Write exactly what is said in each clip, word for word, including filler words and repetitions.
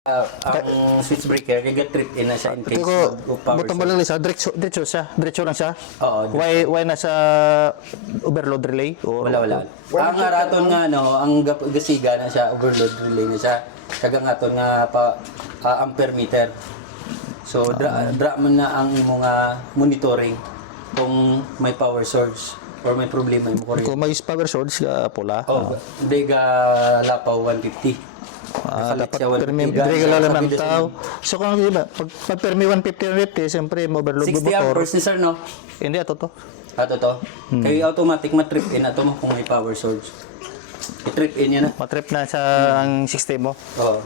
Uh, ang switch breaker, nag-trip in na siya in case Ko, mag-power buto mo lang isa, diretso, diretso siya, diretso lang siya. Oo. Why, why nasa overload relay? O, Wala, wala. Ang araton nga, no, ang gap- gasiga na siya, overload relay na siya. Kagang aton nga pa ah, ampere meter. So, dra, dra man na ang imo nga monitoring kung may power source or may problema yung kuryente. Kung may power source ka pula. Oh, hindi ka lapaw one fifty. Ah, Nakalit dapat siya one permi, fifty. regular Sabi lang doon sa tao. So kung di ba, pag, pag permi one fifty, one fifty, siyempre overload mo sixty motor. amperes ni sir, no? Hindi, ato to. Ato to. Kaya automatic matrip in ato mo kung may power source. I-trip in yan na. Matrip na sa ang system mo. Oo.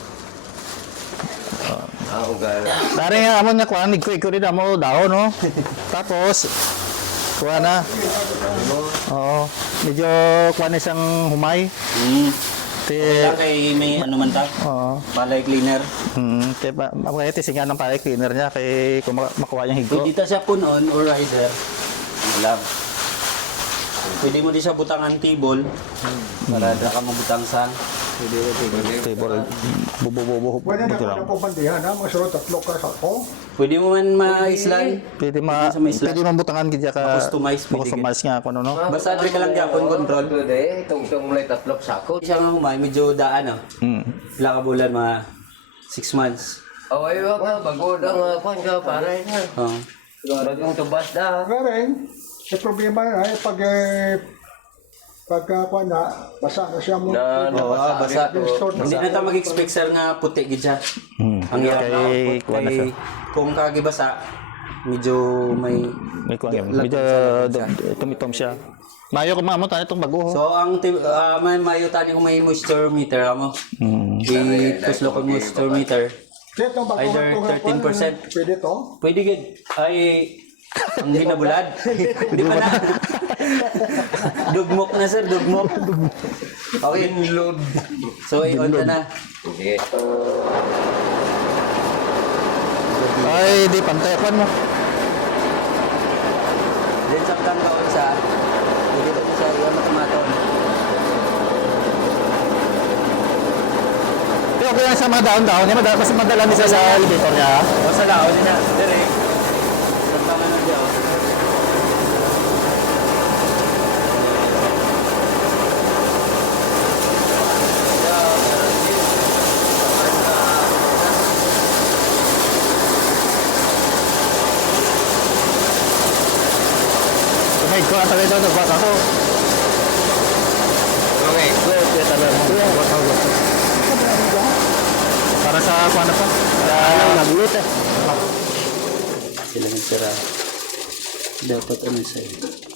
Ah, ugal. Dari nga amo nga kuan ko iko rin amo daw no. Tapos kuan na. Oo. Medyo kuan na siyang humay. Mm. Te Wala kay may ano man ta? Oo. Palay cleaner. Hmm, te ba mabaya te singa ng pare cleaner niya kay kung maka- makuha yung higko. Pwede ta siya punon or rider. Lab. Pwede mo di siya butangan table. Para da ka mabutang sa. Pwede mo table. Table bubo bubo Pwede na bubo ko lang. na po bandihan ha, mga sunod tatlo ka sa ko. Pwede mo man ma-islan. Pwede ma Sa may slot. pwede mabutangan gid ka Ma-customize, pwede customize nga kuno no. Basta adri ka lang gyapon control. Pwede, itong-itong mulay tatlop sako. Siya nga humay medyo daan ah. Hmm. Pila ka bulan mga six months. Away ba ka, bago na nga pan ka, pare na. Oh. Bagong tubas na. Ngayon, yung problema na ay pag eh, pagka kuha na, basa na siya mo. Na, Oo, ah, basa. Restore na Hindi na ta mag-expect sir nga puti gid siya. Hmm. Ang hirap na Kay output kuan na siya. kay kung kagibasa medyo may May kuan yan. lag- Medyo lag- sa- tumitom siya. Mayo ko mamot ano itong bago. So ang ti- ah, may mayo tani kung may moisture meter amo. Hmm. I-tuslo ko moisture meter. Ito, bago Either nga ito nga thirteen kuha, percent. Pwede to. Pwede gid. Ay ang ginabulad. Hindi pa na. Dugmok na sir, dugmok. Okay, load. So i-on na na. Sige. Ay, di pantay kuan mo. Then samtang kaon sa pwede ko sa iyo matumaton. Pero okay lang sa mga down-down. Yan, madala, mas madala din siya sa elevator niya. O sa laon niya, dire. Samtang ano diyo. Tumig ko ang tagay doon. Nagbata ko. Okay. Kaya talaga mo. Para sa paano pa? Sa naglut eh. Sila nagsira. Dapat ano sa'yo.